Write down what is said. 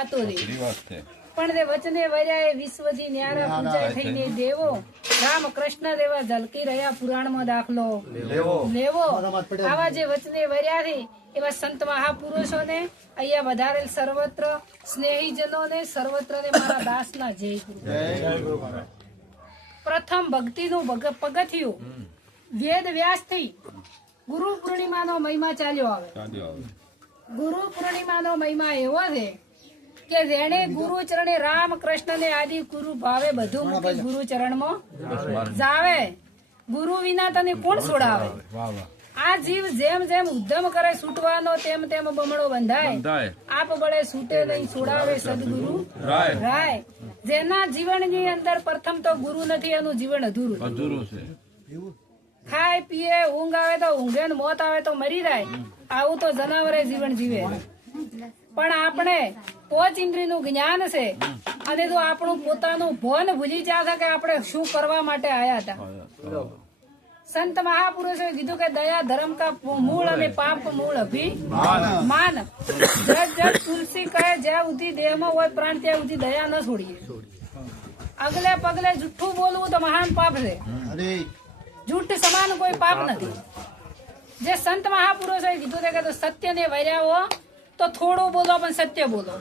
વાતો રે પણ તે વચને વર્યા વિશ્વથી ન્યારા પૂજાય થઈને દેવો રામ કૃષ્ણ દેવા ઝલકી રહ્યા પુરાણમાં દાખલો લેવો આવા જે વચને વર્યા છે એવા સંત મહાપુરુષોને અહીંયા વધારેલ સર્વત્ર સ્નેહીજનોને સર્વત્ર ને મારા દાસના જય ગુરુ પ્રથમ ભક્તિનું પગથિયું વેદ વ્યાસ થી ગુરુ પૂર્ણિમાનો મહિમા ચાલ્યો આવે ગુરુ પૂર્ણિમાનો મહિમા એવો છે કે જેને ગુરુ ચરણે રામ કૃષ્ણ ને આદિ ગુરુ ભાવે બધું મૂકી ગુરુ ચરણમાં જાવે ગુરુ વિના તને કોણ છોડાવે આ જીવ જેમ જેમ ઉદ્યમ કરે છૂટવાનો તેમ તેમ બમણો બંધાય આપ બળે છૂટે નહીં છોડાવે સદગુરુ રાય જેના જીવનની અંદર પ્રથમ તો ગુરુ નથી એનું જીવન અધૂરું છે ખાય પીએ ઊંઘ આવે તો ઊંઘે ને મોત આવે તો મરી જાય આવું તો જનાવરે જીવન જીવે પણ આપણે પોચ ઇન્દ્રિયનું જ્ઞાન છે અને તો આપણું પોતાનું ભોન ભૂલી જાય કે આપણે શું કરવા માટે આયા હતા સંત મહાપુરુષોએ કીધું કે દયા ધર્મ કા મૂળ અને પાપ મૂળ અભિમાન જજ તુલસી કહે જ્યાં સુધી દેહમાં હોય પ્રાણ ત્યાં સુધી દયા ન છોડીએ અગલે પગલે જુઠ્ઠું બોલવું તો મહાન પાપ છે જૂઠ સમાન કોઈ પાપ નથી જે સંત મહાપુરુષોએ કીધું કે સત્ય ને વર્યાવો તો થોડું બોલો પણ સત્ય બોલો